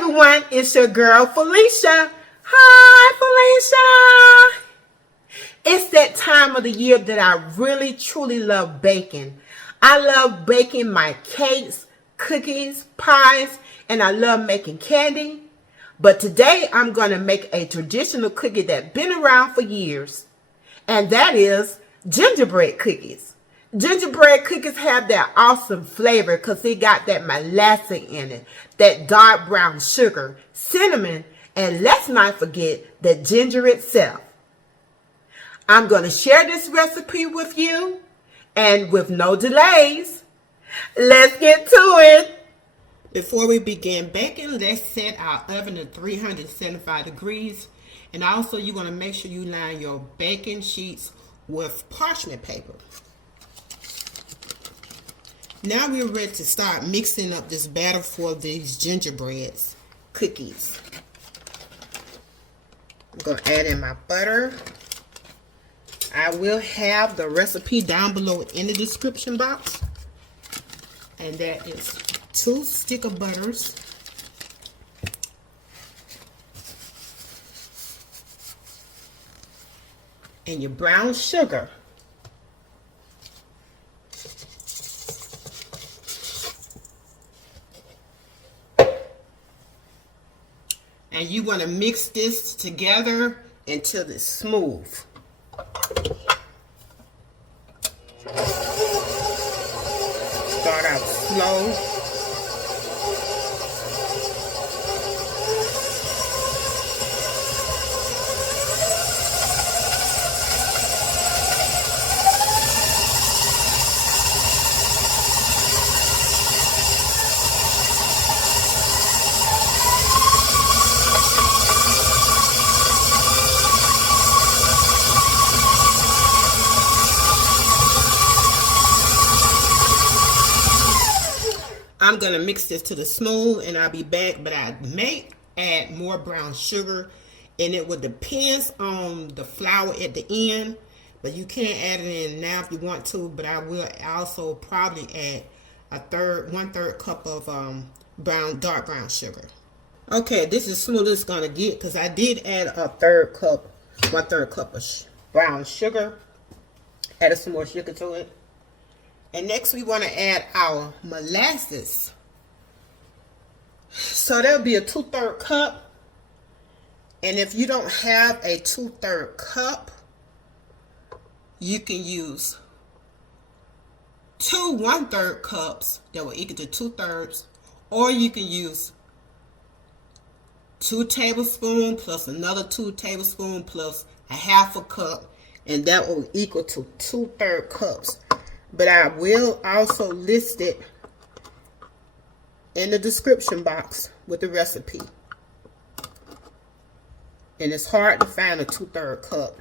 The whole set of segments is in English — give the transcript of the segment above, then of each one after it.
everyone, it's your girl Felicia. Hi Felicia. It's that time of the year that I really truly love baking. I love baking my cakes, cookies, pies, and I love making candy. But today I'm going to make a traditional cookie that's been around for years, and that is gingerbread cookies. Gingerbread cookies have that awesome flavor because they got that molasses in it, that dark brown sugar, cinnamon, and let's not forget the ginger itself. I'm going to share this recipe with you, and with no delays, let's get to it. Before we begin baking, let's set our oven to 375 degrees. And also you're going to make sure you line your baking sheets with parchment paper. Now we're ready to start mixing up this batter for these gingerbread cookies. I'm going to add in my butter. I will have the recipe down below in the description box. And that is 2 sticks of butters. And your brown sugar. And you want to mix this together until it's smooth. Start out slow. I'm going to mix this to the smooth and I'll be back, but I may add more brown sugar, and it will depend on the flour at the end, but you can add it in now if you want to, but I will also probably add 1/3 cup of dark brown sugar. Okay, this is smooth as it's going to get because I did add 1/3 cup of brown sugar. Added some more sugar to it. And next we want to add our molasses. So that'll be a 2/3 cup. And if you don't have a 2/3 cup, you can use 2 1/3 cups that will equal to 2/3. Or you can use 2 tablespoons plus another 2 tablespoons plus a 1/2 cup. And that will equal to 2/3 cups. But I will also list it in the description box with the recipe. And it's hard to find a 2/3 cup.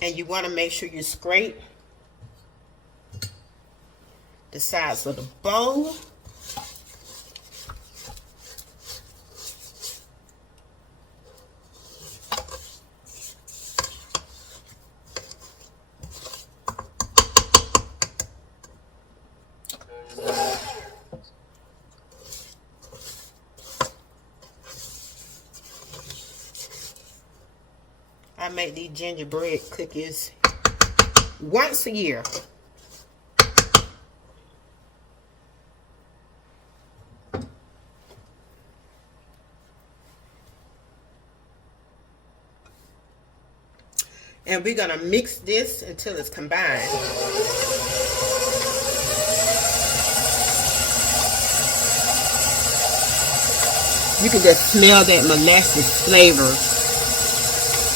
And you want to make sure you scrape the sides of the bowl. I make these gingerbread cookies once a year. And we're going to mix this until it's combined. You can just smell that molasses flavor.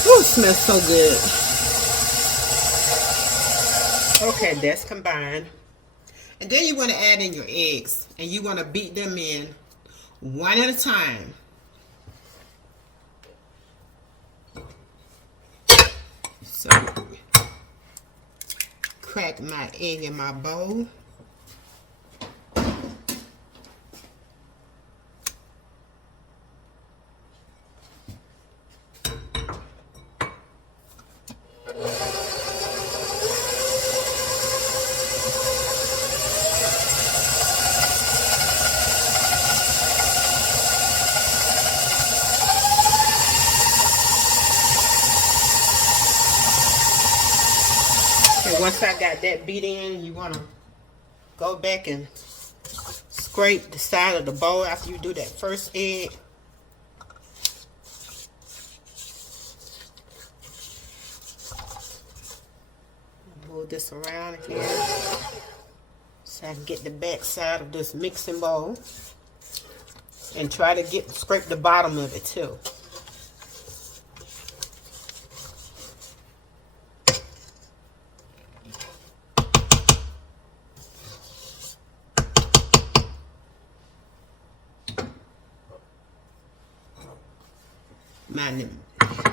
Ooh, it smells so good. Okay, that's combined. And then you want to add in your eggs. And you want to beat them in one at a time. So, crack my egg in my bowl. Once I got that beat in, you want to go back and scrape the side of the bowl after you do that first egg. Move this around again so I can get the back side of this mixing bowl, and try to scrape the bottom of it too.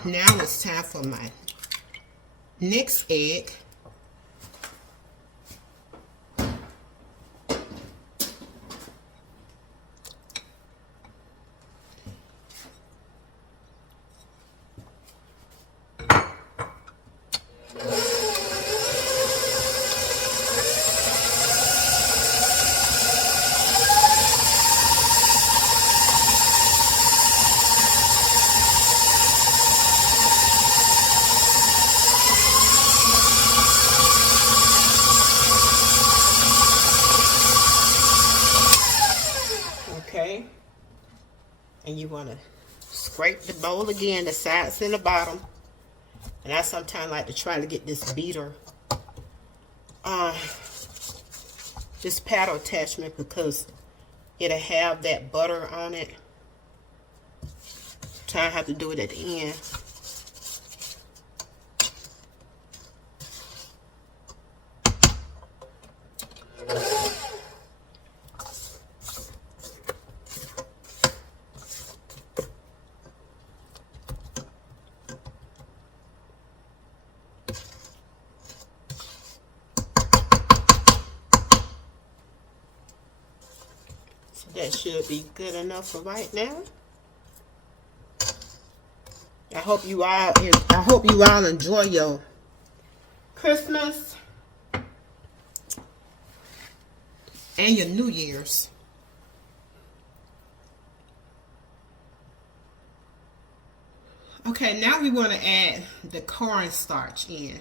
Now it's time for my next egg. And you want to scrape the bowl again, the sides and the bottom. And I sometimes like to try to get this beater, this paddle attachment, because it'll have that butter on it. Sometimes I have to do it at the end. That should be good enough for right now. I hope you all enjoy your Christmas and your New Year's. Okay, now we want to add the cornstarch in.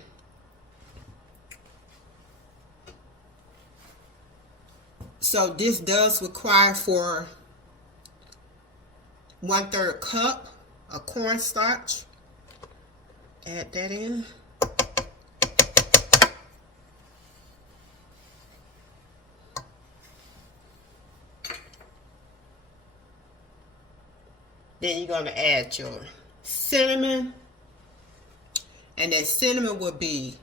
So this does require for 1/3 cup of cornstarch. Add that in. Then you're going to add your cinnamon. And that cinnamon will be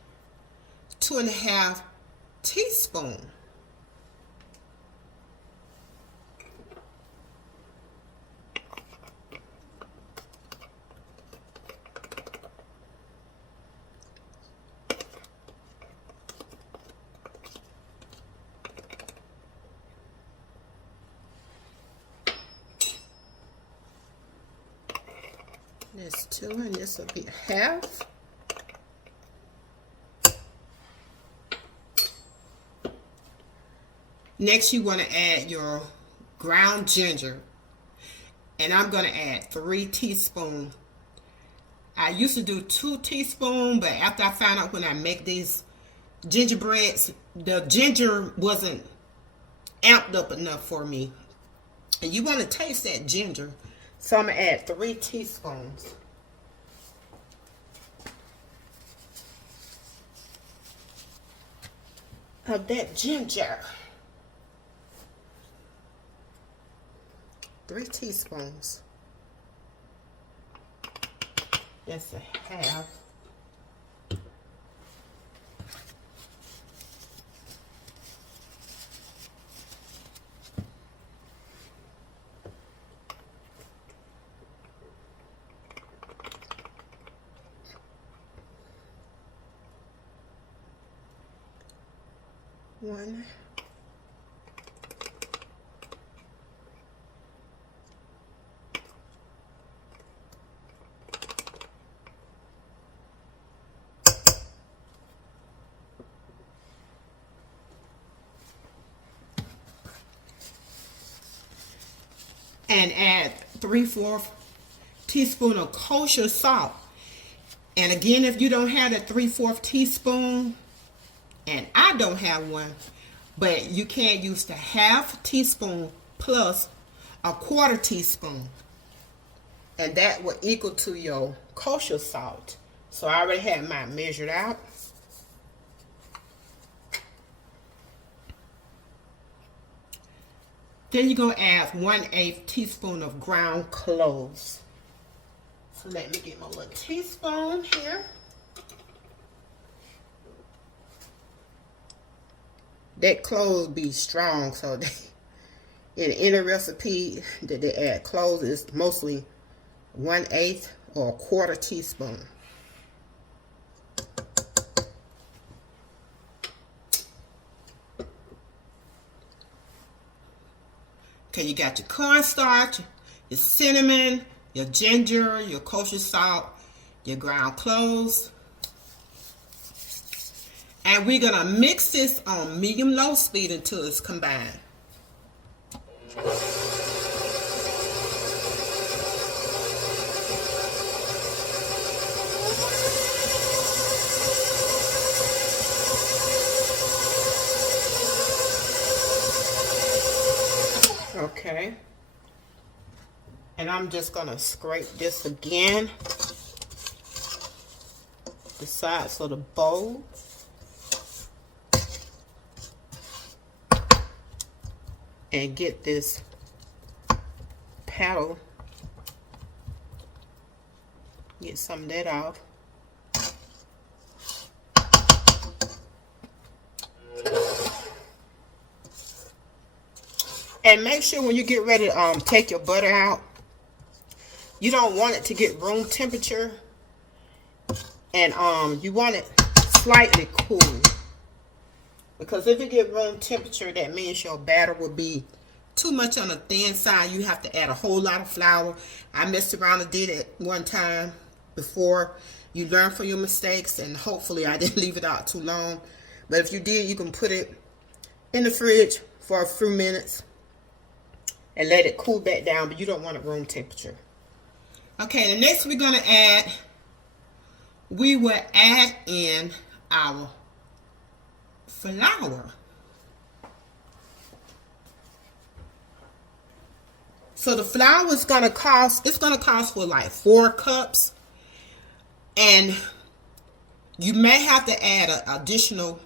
2½ teaspoons. There's 2, and this will be 1/2. Next, you want to add your ground ginger, and I'm going to add 3 teaspoons. I used to do 2 teaspoons, but after I found out when I make these gingerbreads, the ginger wasn't amped up enough for me. And you want to taste that ginger. So I'm going to add 3 teaspoons. Of that ginger. 3 teaspoons. That's 1/2. One. And add 3/4 teaspoon of kosher salt. And again, if you don't have that 3/4 teaspoon, And I don't have one, but you can use the half teaspoon plus a quarter teaspoon. And that will equal to your kosher salt. So I already have mine measured out. Then you're going to add 1/8 teaspoon of ground cloves. So let me get my little teaspoon here. That cloves be strong, so in any recipe that they add cloves, it's mostly 1/8 or a quarter teaspoon. Okay, you got your cornstarch, your cinnamon, your ginger, your kosher salt, your ground cloves. And we're going to mix this on medium-low speed until it's combined. Okay. And I'm just going to scrape this again, the sides of the bowl. And get this paddle, get some of that off. And make sure when you get ready to take your butter out, you don't want it to get room temperature, and you want it slightly cool. Because if you get room temperature, that means your batter will be too much on the thin side. You have to add a whole lot of flour. I messed around and did it one time before. You learn from your mistakes, and hopefully I didn't leave it out too long. But if you did, you can put it in the fridge for a few minutes and let it cool back down, but you don't want it room temperature. Okay, the next we will add in our flour. So the flour is going to cost, it's going to cost for like 4 cups. And you may have to add an additional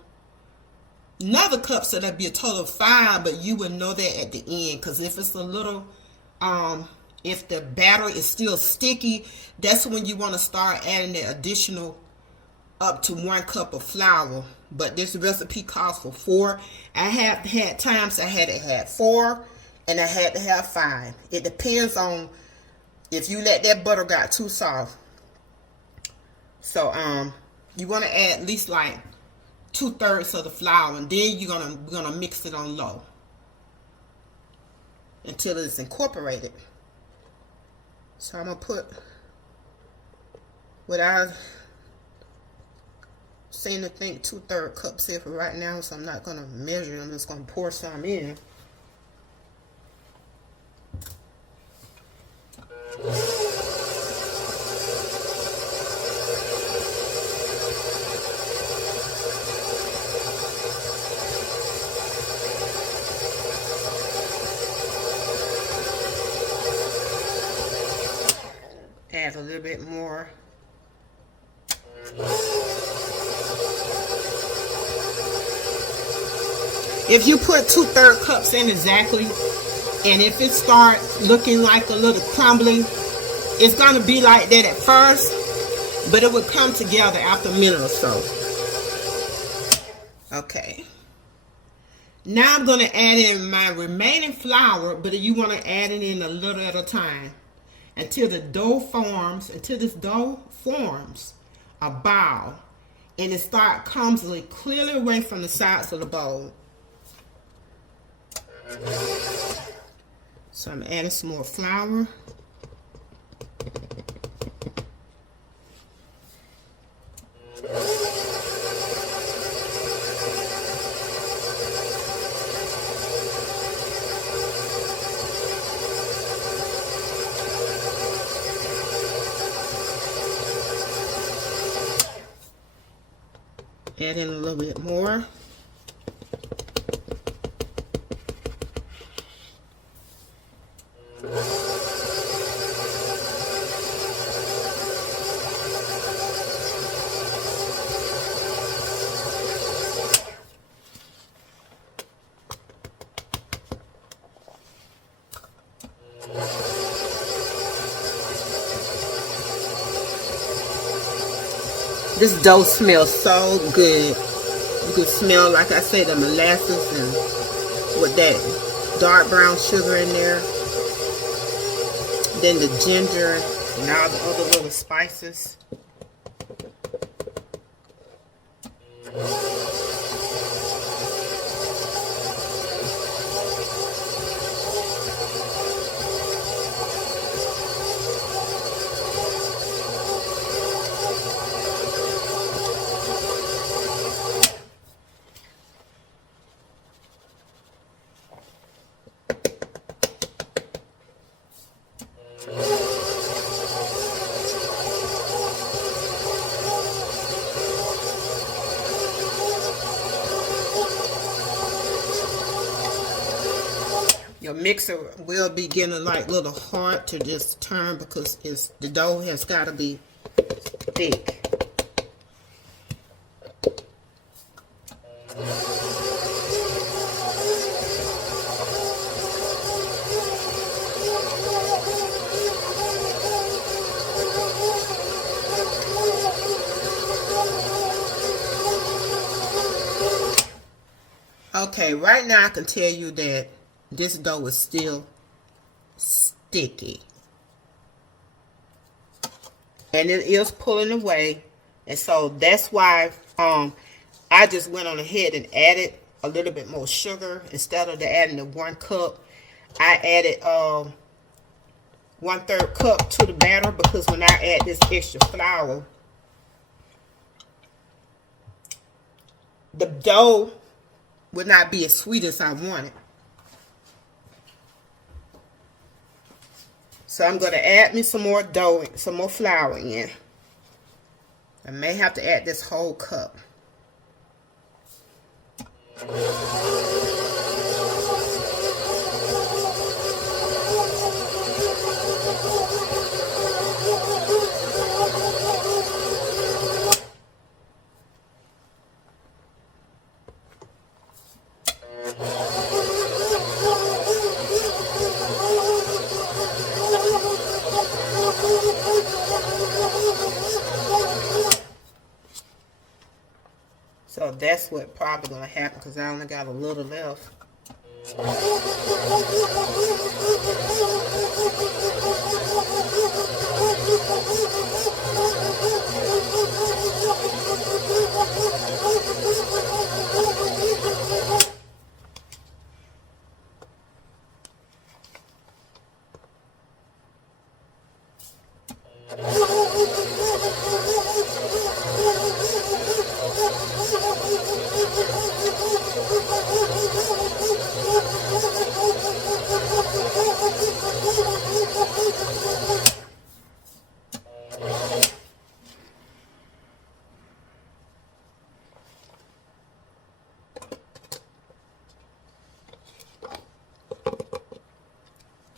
another cup, so that'd be a total of 5, but you would know that at the end, because if it's a little, if the batter is still sticky, that's when you want to start adding the additional up to 1 cup of flour. But this recipe calls for 4. I have had times I had to have 4 and I had to have 5. It depends on if you let that butter got too soft. So you want to add at least like 2/3 of the flour, and then we're gonna mix it on low until it's incorporated. So I'm gonna put what I seem to think 2/3 cups here for right now, so I'm not gonna measure. I'm just gonna pour some in. Add a little bit more. If you put 2/3 cups in exactly, and if it starts looking like a little crumbly, it's going to be like that at first, but it will come together after a minute or so. Okay. Now I'm going to add in my remaining flour, but you want to add it in a little at a time until the dough forms, until this dough forms a ball, and it comes clearly away from the sides of the bowl. So I'm adding some more flour. Add in a little bit more. This dough smells so good. You can smell, like I said, the molasses and with that dark brown sugar in there. Then the ginger and all the other little spices. Your mixer will be getting like a little hard to just turn because the dough has got to be thick. Okay, right now I can tell you that this dough is still sticky. And it is pulling away. And so that's why I just went on ahead and added a little bit more sugar. Instead of adding the 1 cup, I added 1/3 cup to the batter, because when I add this extra flour, the dough would not be as sweet as I wanted. So I'm going to add me some more dough, some more flour in. I may have to add this whole cup. So that's what probably going to happen, because I only got a little left.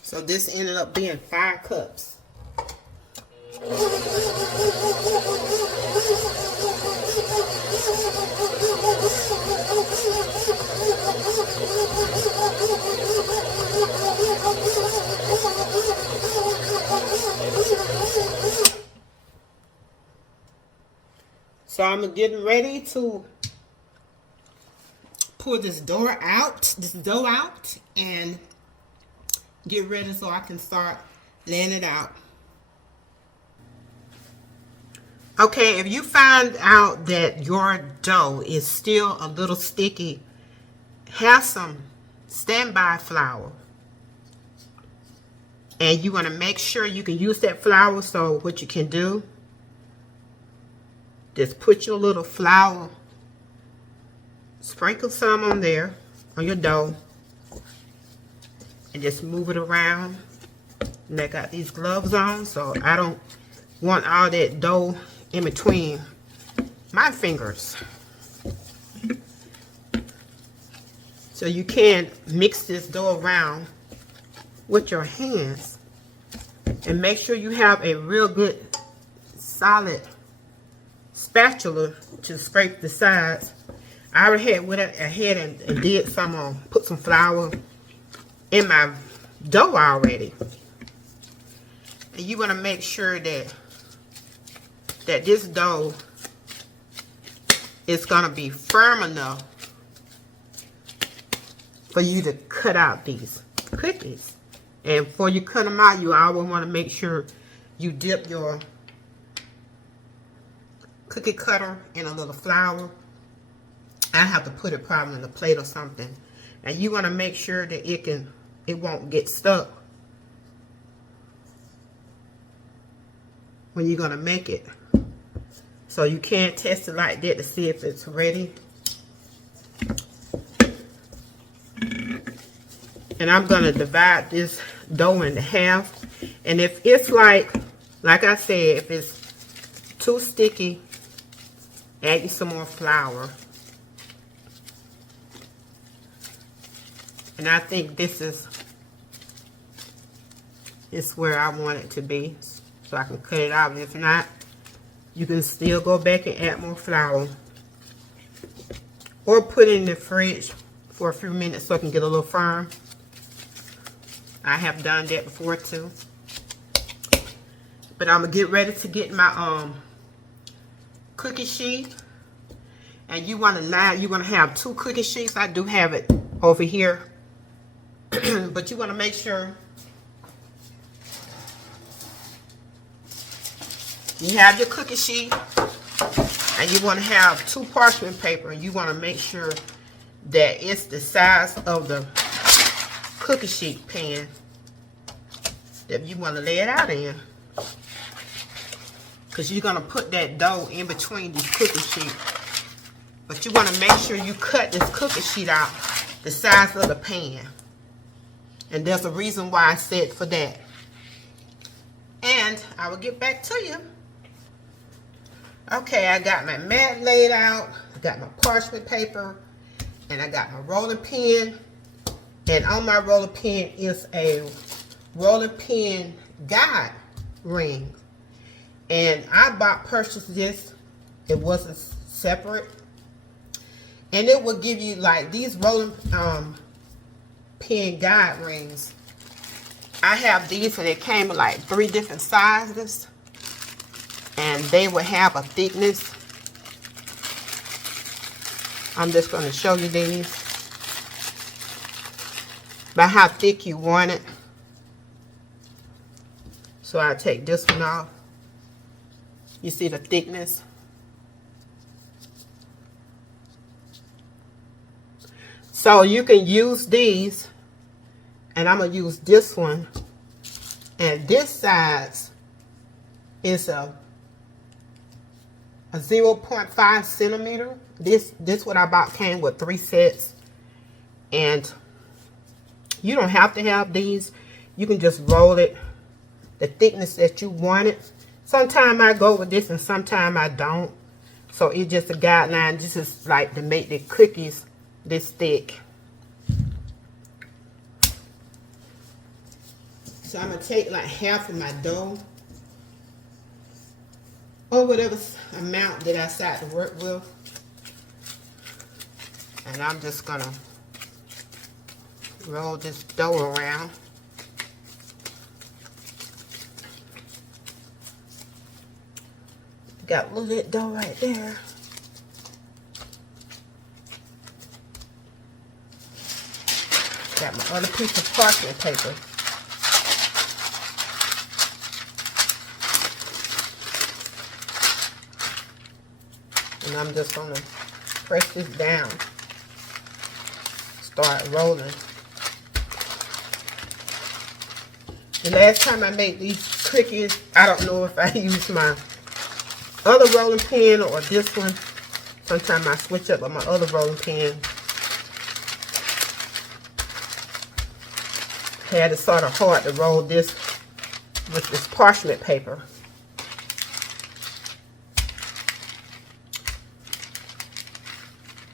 So this ended up being 5 cups. So I'm getting ready to pour this dough out, and get ready so I can start laying it out. Okay, if you find out that your dough is still a little sticky, have some standby flour. And you're going to make sure you can use that flour. So what you can do, just put your little flour, sprinkle some on there, on your dough, and just move it around. And I got these gloves on, so I don't want all that dough in between my fingers. So you can mix this dough around with your hands. And make sure you have a real good solid spatula to scrape the sides. I already went ahead and did some, put some flour in my dough already. And you want to make sure that this dough is going to be firm enough for you to cut out these cookies. And before you cut them out, you always want to make sure you dip your cookie cutter in a little flour. I have to put it probably in a plate or something. And you want to make sure that it won't get stuck when you're going to make it. So you can test it like that to see if it's ready. And I'm going to divide this dough into half. And if it's like I said, if it's too sticky, add you some more flour. And I think this is where I want it to be. So I can cut it out. And if not, you can still go back and add more flour. Or put it in the fridge for a few minutes so it can get a little firm. I have done that before too. But I'm going to get ready to get my cookie sheet. And you want to have 2 cookie sheets. I do have it over here. But you want to make sure you have your cookie sheet. And you want to have 2 parchment paper. And you want to make sure that it's the size of the cookie sheet pan that you want to lay it out in, because you're going to put that dough in between these cookie sheets. But you want to make sure you cut this cookie sheet out the size of the pan, and there's a reason why I said for that. And I will get back to you. Okay, I got my mat laid out, I got my parchment paper, and I got my rolling pin. And on my rolling pin is a rolling pin guide ring. And I purchased this. It wasn't separate. And it will give you like these rolling pin guide rings. I have these and it came in like 3 different sizes. And they will have a thickness. I'm just going to show you these. By how thick you want it. So I'll take this one off. You see the thickness? So you can use these. And I'm going to use this one. And this size is a 0.5 centimeter. This what I bought came with 3 sets. And you don't have to have these. You can just roll it the thickness that you want it. Sometimes I go with this and sometimes I don't. So it's just a guideline. This is like to make the cookies this thick. So I'm going to take like half of my dough. Or whatever amount that I decide to work with. And I'm just going to roll this dough around. Got a little bit of dough right there. Got my other piece of parchment paper. And I'm just going to press this down. Start rolling. The last time I made these cookies, I don't know if I used my other rolling pin or this one. Sometimes I switch up on my other rolling pin. Had it sort of hard to roll this with this parchment paper.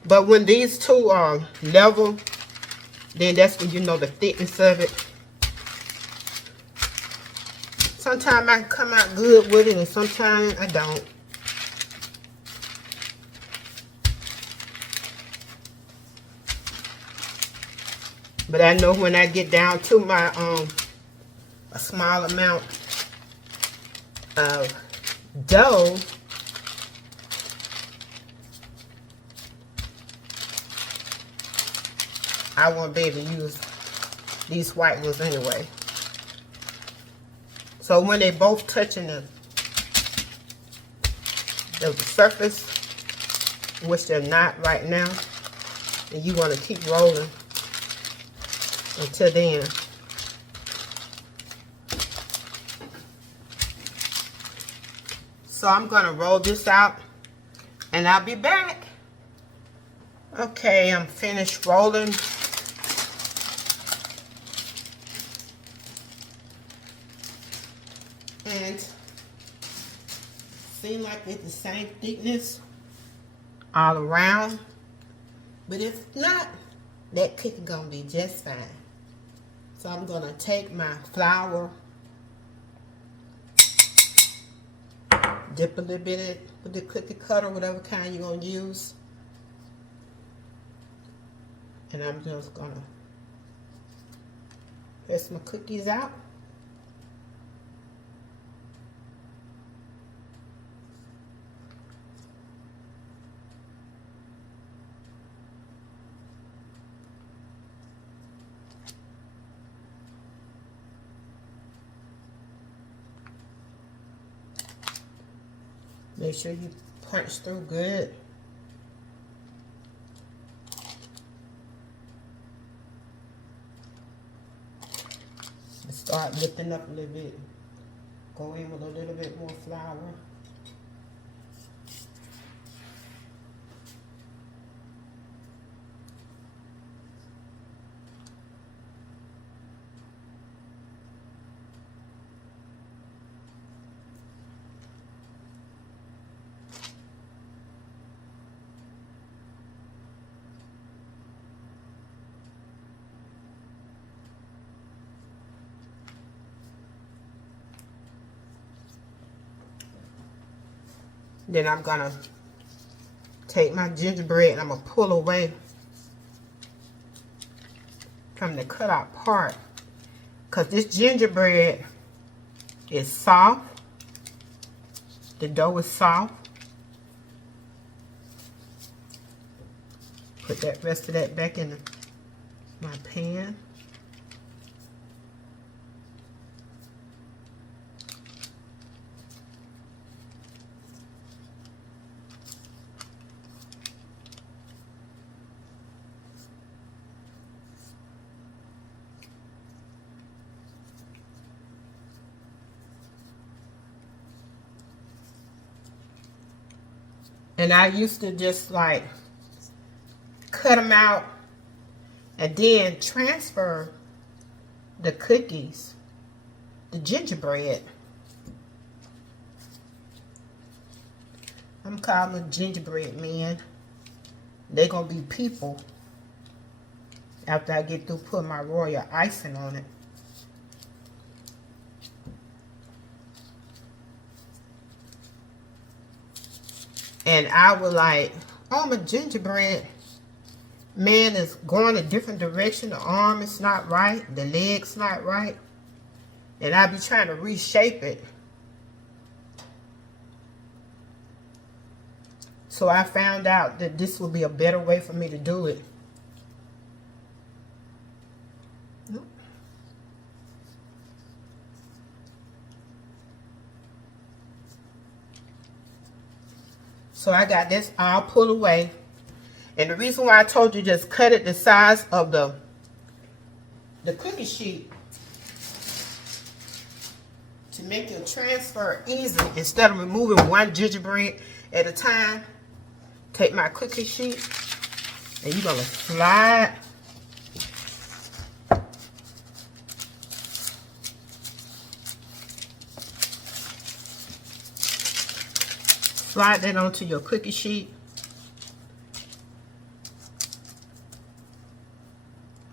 But when these two are level, Then that's when you know the thickness of it. Sometimes I can come out good with it and sometimes I don't. But I know when I get down to my a small amount of dough, I won't be able to use these white ones anyway. So when they both touching the surface, which they're not right now, and you want to keep rolling until then. So I'm going to roll this out and I'll be back. Okay, I'm finished rolling. And seem like it's the same thickness all around. But if not, that cookie gonna be just fine. So I'm gonna take my flour, dip a little bit in it with the cookie cutter, whatever kind you're gonna use. And I'm just gonna press my cookies out. Make sure you punch through good. And start lifting up a little bit. Go in with a little bit more flour. Then I'm gonna take my gingerbread and I'm gonna pull away from the cutout part, because this gingerbread is soft. The dough is soft. Put that rest of that back in my pan. And I used to just like cut them out and then transfer the cookies, the gingerbread. I'm calling them gingerbread men. They're gonna be people after I get through putting my royal icing on it. And I was like, oh, my gingerbread man is going a different direction. The arm is not right. The leg's not right. And I be trying to reshape it. So I found out that this would be a better way for me to do it. So I got this all pulled away. And the reason why I told you just cut it the size of the cookie sheet to make your transfer easy, instead of removing one gingerbread at a time. Take my cookie sheet and you're gonna slide that onto your cookie sheet.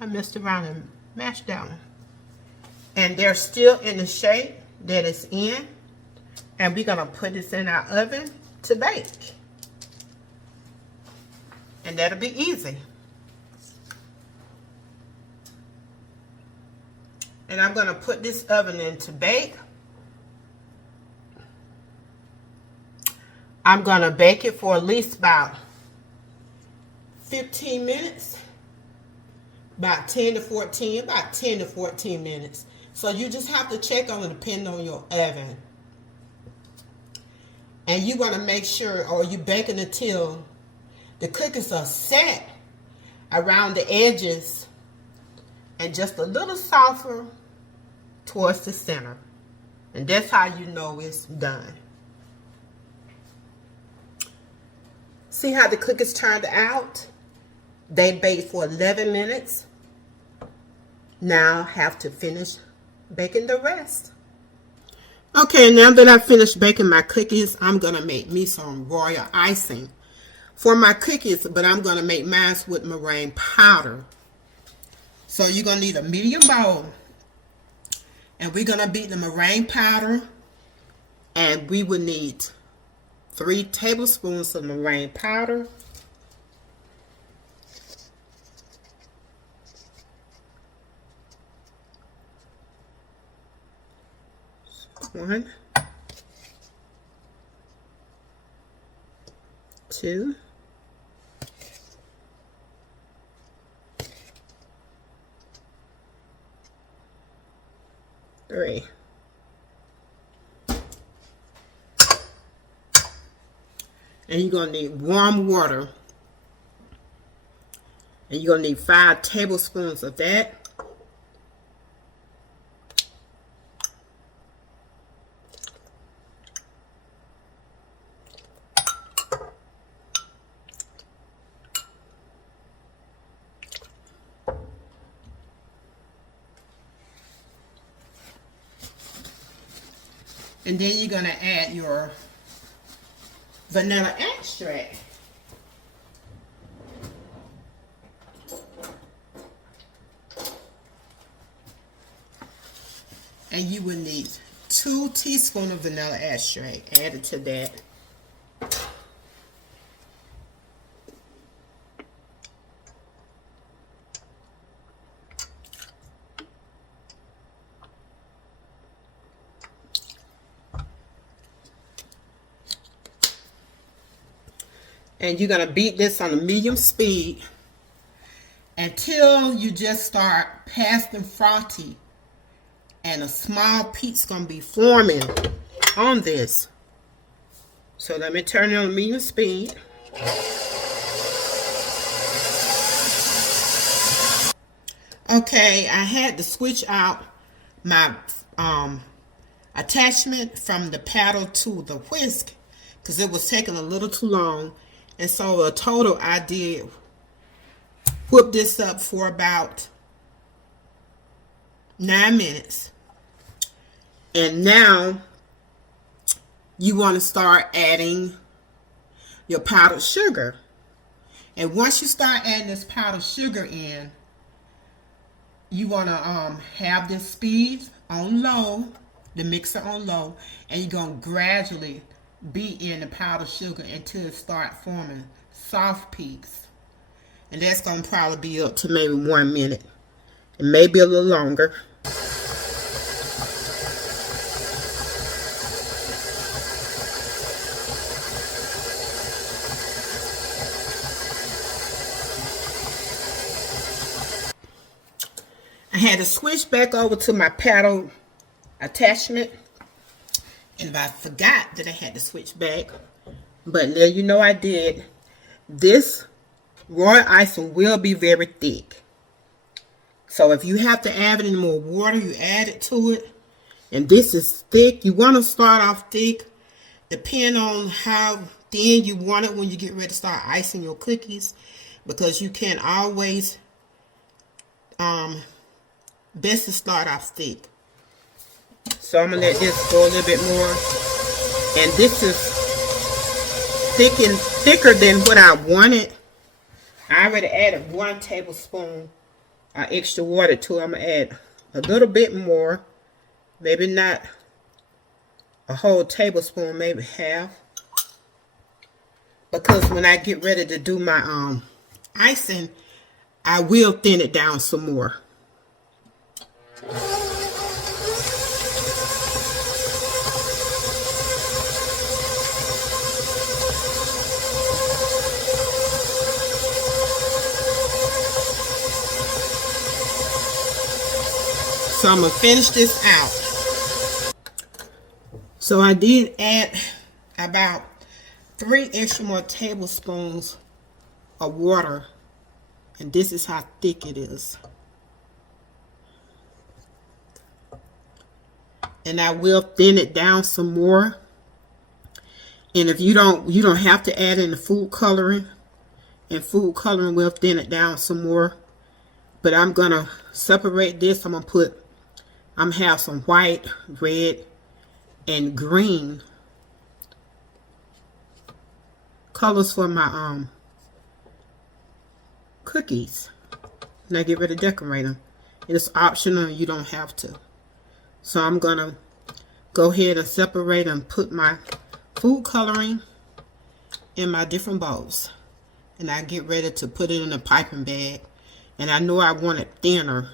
I messed around and mashed that one. And they're still in the shape that it's in. And we're gonna put this in our oven to bake. And that'll be easy. And I'm gonna put this oven in to bake. I'm gonna bake it for at least about 15 minutes. About 10 to 14 minutes. So you just have to check on it depending on your oven. And you want to make sure, or you baking until the cookies are set around the edges and just a little softer towards the center. And that's how you know it's done. See how the cookies turned out? They baked for 11 minutes. Now have to finish baking the rest. Okay, now that I've finished baking my cookies, I'm going to make me some royal icing for my cookies, but I'm going to make mine with meringue powder. So you're going to need a medium bowl, and we're going to beat the meringue powder, and we will need 3 tablespoons of meringue powder, 1, 2, 3. And you're going to need warm water. And you're going to need 5 tablespoons of that. And then you're going to add your vanilla extract. And you will need 2 teaspoons of vanilla extract added to that. And you're going to beat this on a medium speed until you just start passing frothy. And a small peak's going to be forming on this. So let me turn it on medium speed. Okay, I had to switch out my attachment from the paddle to the whisk because it was taking a little too long. And so a total I did whip this up for about 9 minutes. And now you want to start adding your powdered sugar. And once you start adding this powdered sugar in, you want to have this speed on low, the mixer on low, and you're going to gradually beat in the powdered sugar until it start forming soft peaks. And that's going to probably be up to maybe 1 minute. And maybe a little longer. I had to switch back over to my paddle attachment. And I forgot that I had to switch back. But now you know I did. This royal icing will be very thick. So if you have to add any more water, you add it to it. And this is thick. You want to start off thick. Depending on how thin you want it when you get ready to start icing your cookies. Because you can't always, best to start off thick. So I'm going to let this go a little bit more. And this is thicker than what I wanted. I already added 1 tablespoon extra water to it. I'm going to add a little bit more. Maybe not a whole tablespoon, maybe half. Because when I get ready to do my icing, I will thin it down some more. So I'm going to finish this out. So I did add about 3 extra more tablespoons of water. And this is how thick it is. And I will thin it down some more. And if you don't have to add in the food coloring. And food coloring will thin it down some more. But I'm going to separate this. I'm going to have some white, red, and green colors for my cookies. And I get ready to decorate them. It's optional. You don't have to. So I'm going to go ahead and separate and put my food coloring in my different bowls. And I get ready to put it in a piping bag. And I know I want it thinner.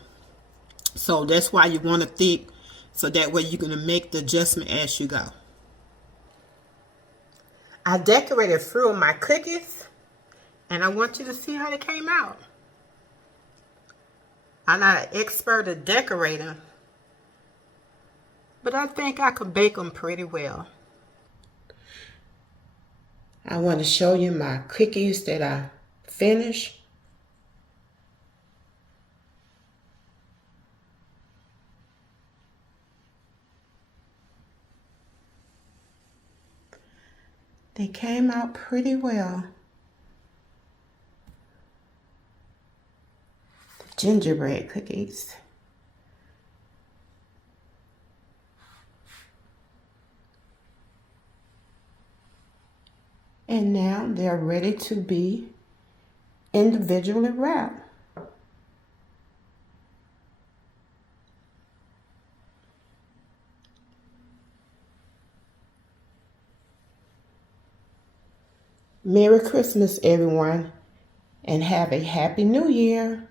So that's why you want it thick, so that way you're going to make the adjustment as you go. I decorated through my cookies, and I want you to see how they came out. I'm not an expert at decorating, but I think I could bake them pretty well. I want to show you my cookies that I finished. They came out pretty well. Gingerbread cookies. And now they're ready to be individually wrapped. Merry Christmas, everyone, and have a Happy New Year.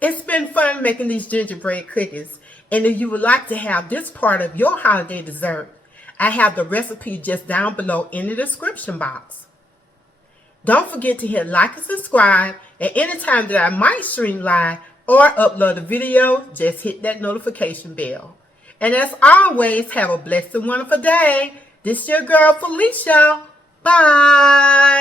It's been fun making these gingerbread cookies, and if you would like to have this part of your holiday dessert, I have the recipe just down below in the description box. Don't forget to hit like and subscribe, and anytime that I might stream live or upload a video, just hit that notification bell. And as always, have a blessed and wonderful day. This is your girl, Felicia. Bye.